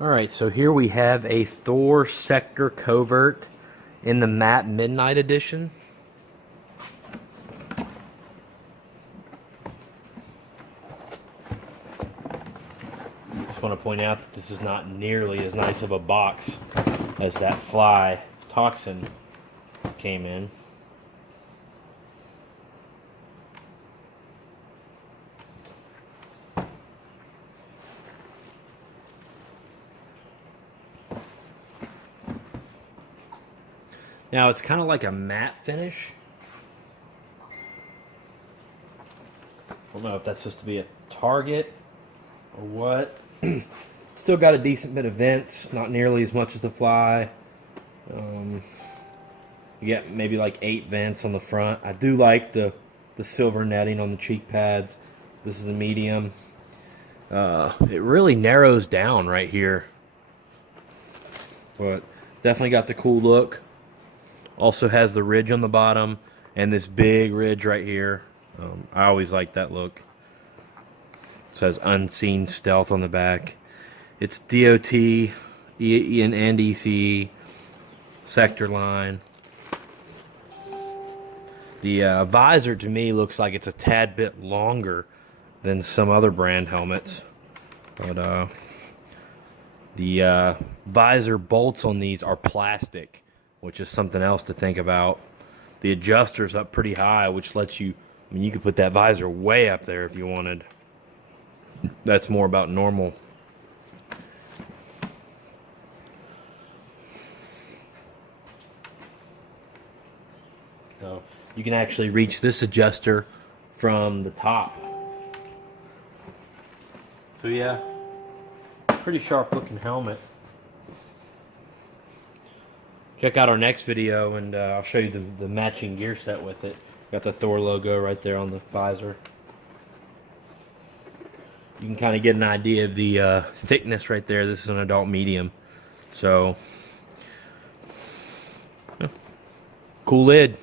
Alright, so here we have a Thor Sector Covert in the matte Midnight Edition. Just want to point out that this is not nearly as nice of a box as that fly toxin came in. Now it's kind of like a matte finish. I don't know if that's supposed to be a target or what. Still got a decent bit of vents, not nearly as much as the fly. You get maybe like 8 vents on the front. I do like the silver netting on the cheek pads. This is a medium. It really narrows down right here, but definitely got the cool look. Also has the ridge on the bottom and this big ridge right here. I always like that look. It says Unseen Stealth on the back. It's DOT, and ECE, sector line. The visor to me looks like it's a tad bit longer than some other brand helmets. But the visor bolts on these are plastic, which is something else to think about. The adjuster's up pretty high, which lets you, I mean, you could put that visor way up there if you wanted. That's more about normal. So you can actually reach this adjuster from the top. So yeah, pretty sharp looking helmet. Check out our next video and I'll show you the matching gear set with it. Got the Thor logo right there on the visor. You can kind of get an idea of the thickness right there. This is an adult medium. So, yeah. Cool lid.